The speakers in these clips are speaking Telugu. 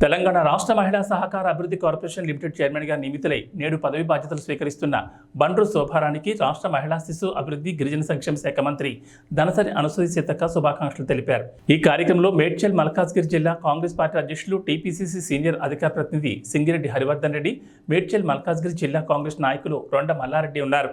తెలంగాణ రాష్ట్ర మహిళా సహకార అభివృద్ధి కార్పొరేషన్ లిమిటెడ్ చైర్మన్గా నియమితులై నేడు పదవి బాధ్యతలు స్వీకరిస్తున్న బండ్రు శోభారానికి రాష్ట్ర మహిళా శిశు అభివృద్ధి గిరిజన సంక్షేమ శాఖ మంత్రి ధనసరి అనుసూయ సీతక్క శుభాకాంక్షలు తెలిపారు. ఈ కార్యక్రమంలో మేడ్చల్ మల్కాజ్గిరి జిల్లా కాంగ్రెస్ పార్టీ అధ్యక్షులు టీపీసీసీ సీనియర్ అధికార ప్రతినిధి సింగిరెడ్డి హరివర్ధన్ రెడ్డి మేడ్చల్ మల్కాజ్గిరి జిల్లా కాంగ్రెస్ నాయకులు రొండ మల్లారెడ్డి ఉన్నారు.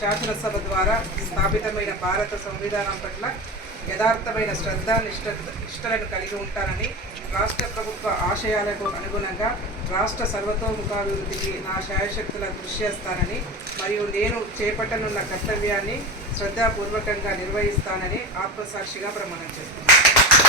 శాసనసభ ద్వారా స్థాపితమైన భారత సంవిధానం పట్ల యథార్థమైన శ్రద్ధ నిష్ట నిష్టలను కలిగి ఉంటానని రాష్ట్ర ప్రభుత్వ ఆశయాలకు అనుగుణంగా రాష్ట్ర సర్వతోముఖాభివృద్ధికి నా శాయశక్తుల కృషి చేస్తానని మరియు నేను చేపట్టనున్న కర్తవ్యాన్ని శ్రద్ధాపూర్వకంగా నిర్వహిస్తానని ఆత్మసాక్షిగా ప్రమాణం చేస్తున్నాను.